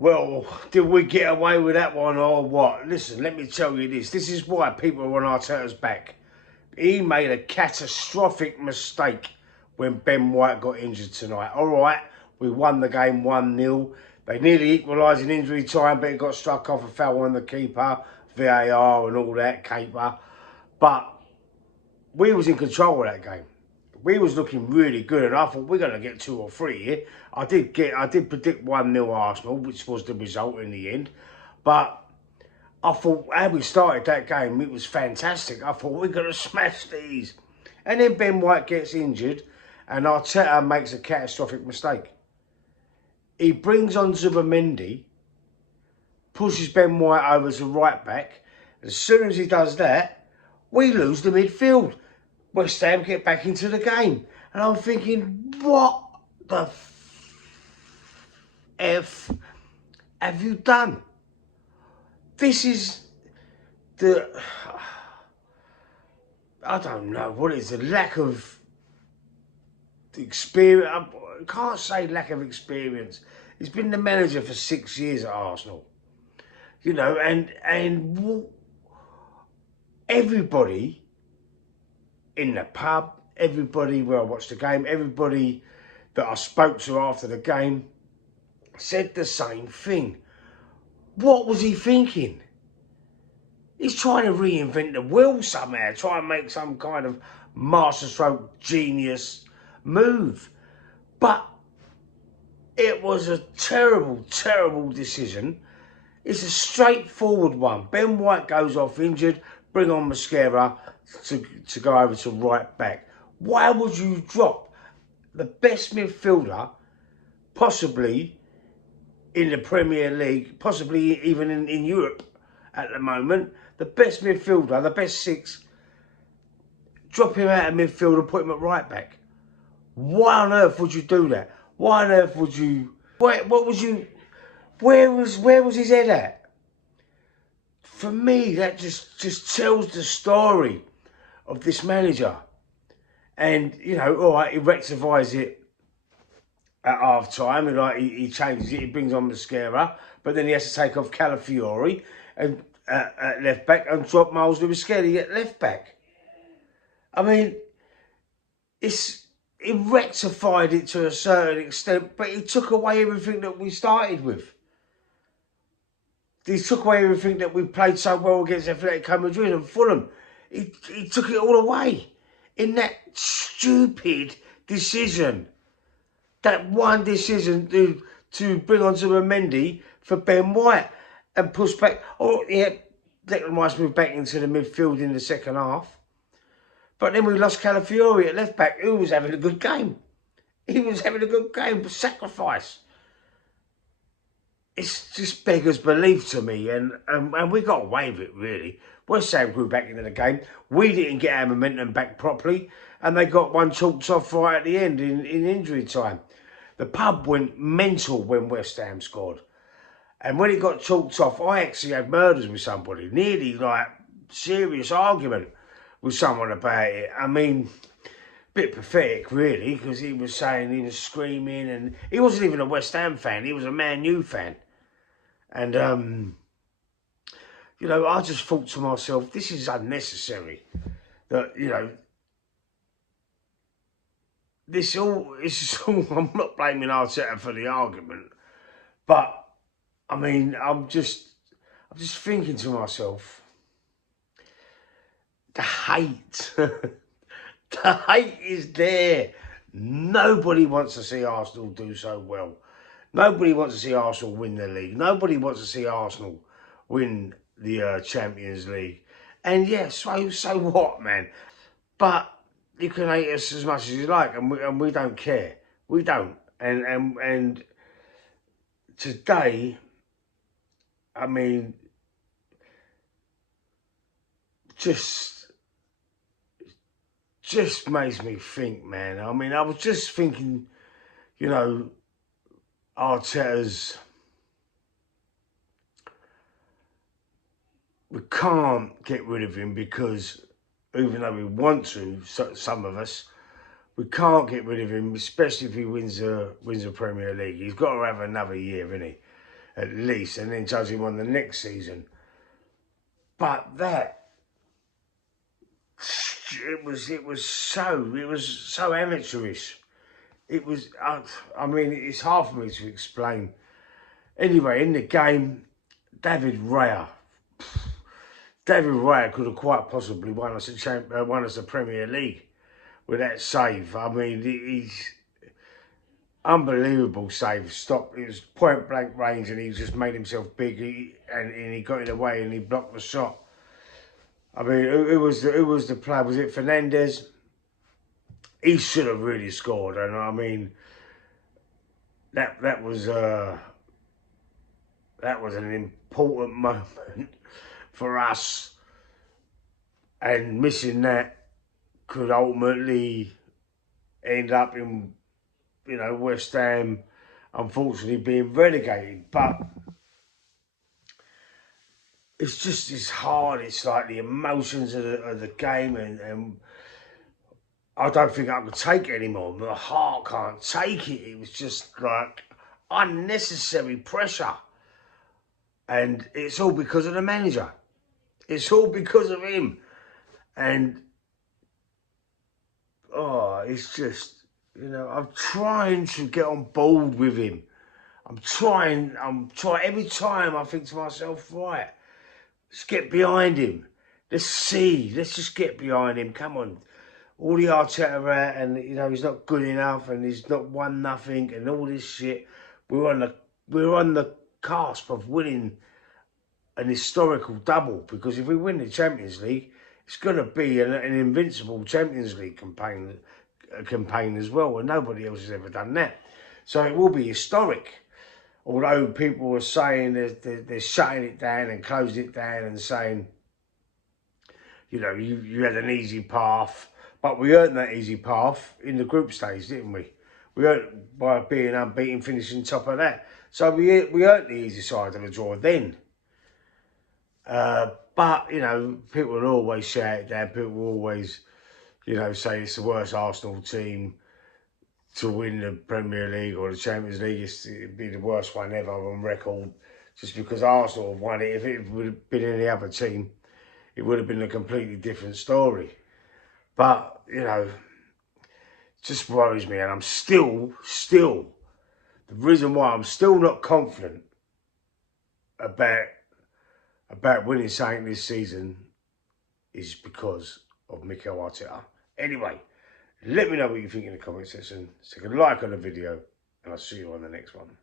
Well, did we get away with that one or what? Listen, let me tell you this. This is why people are on Arteta's back. He made a catastrophic mistake when Ben White got injured tonight. All right, we won the game 1-0. They nearly equalised in injury time, but it got struck off a foul on the keeper, VAR and all that caper. But we was in control of that game. We was looking really good, and I thought we're going to get 2 or 3 here. I did predict 1-0 Arsenal, which was the result in the end. But I thought, how we started that game, it was fantastic. I thought, we're going to smash these. And then Ben White gets injured, and Arteta makes a catastrophic mistake. He brings on Zubimendi, pushes Ben White over to right back. As soon as he does that, we lose the midfield. West Ham get back into the game. And I'm thinking, what the F have you done? This is the, I don't know what it is, the lack of experience. I can't say lack of experience. He's been the manager for 6 years at Arsenal. You know, and everybody in the pub, everybody where I watched the game, everybody that I spoke to after the game said the same thing. What was he thinking? He's trying to reinvent the wheel somehow, try and make some kind of masterstroke genius move. But it was a terrible, terrible decision. It's a straightforward one. Ben White goes off injured, bring on Mascara to go over to right back. Why would you drop the best midfielder, possibly in the Premier League, possibly even in Europe at the moment, the best midfielder, the best 6, drop him out of midfield and put him at right back? Why on earth would you do that? Why on earth would you, where was his head at? For me, that just tells the story of this manager. And, you know, all right, he rectifies it at half time, and like he changes it, he brings on Mascara, but then he has to take off Calafiori and at left back and drop Miles Lewis-Skelly at left back. I mean, he rectified it to a certain extent, but he took away everything that we started with. He took away everything that we played so well against Atletico Madrid and Fulham. He took it all away in that stupid decision. That one decision to bring on Zubimendi for Ben White and push back. Oh, yeah, Declan Rice moved back into the midfield in the second half. But then we lost Calafiori at left back, who was having a good game. He was having a good game, but sacrifice. It's just beggars belief to me, and we got away with it, really. West Ham grew back into the game. We didn't get our momentum back properly, and they got one chalked off right at the end in injury time. The pub went mental when West Ham scored. And when it got chalked off, I actually had murders with somebody. Nearly, like, serious argument with someone about it. I mean, a bit pathetic, really, because he was saying, he was screaming, and he wasn't even a West Ham fan. He was a Man U fan. And, you know, I just thought to myself, this is unnecessary. That, you know, this is all, I'm not blaming Arteta for the argument, but, I mean, I'm just thinking to myself, the hate, the hate is there. Nobody wants to see Arsenal do so well. Nobody wants to see Arsenal win the league. Nobody wants to see Arsenal win the Champions League. And yeah, so what, man? But you can hate us as much as you like, and we don't care. We don't. And today, I mean, just makes me think, man. I mean, I was just thinking, you know, Arteta's, we can't get rid of him because even though we want to, some of us, we can't get rid of him, especially if he wins a Premier League. He's got to have another year, isn't he? at least, and then judge him on the next season. But that, it was so amateurish. It was, I mean, it's hard for me to explain. Anyway, in the game, David Raya could have quite possibly won us the Premier League with that save. I mean, he's unbelievable save. Stop. It was point blank range, and he just made himself big, and he got in the way, and he blocked the shot. I mean, who was the player? Was it Fernandes? He should have really scored, and I mean, that was an important moment for us, and missing that could ultimately end up in, West Ham, unfortunately, being relegated. But it's hard. It's like the emotions of the game, and I don't think I could take it anymore. My heart can't take it. It was just like unnecessary pressure. And it's all because of the manager. It's all because of him. And, it's just, I'm trying to get on board with him. I'm trying. Every time I think to myself, right, let's get behind him. Let's just get behind him. Come on. All the Arteta out, and he's not good enough, and he's not won nothing, and all this shit. We're on the cusp of winning an historical double, because if we win the Champions League, it's going to be an invincible Champions League campaign as well, and nobody else has ever done that. So it will be historic. Although people were saying they're shutting it down and closing it down and saying, you had an easy path. But we earned that easy path in the group stage, didn't we? We earned by being unbeaten, finishing top of that. So we earned the easy side of the draw then. But, people will always shout it down. People will always, say it's the worst Arsenal team to win the Premier League or the Champions League. It'd be the worst one ever on record, just because Arsenal have won it. If it would have been any other team, it would have been a completely different story. But, it just worries me, and I'm still, the reason why I'm still not confident about winning something this season is because of Mikel Arteta. Anyway, let me know what you think in the comment section. Stick a like on the video, and I'll see you on the next one.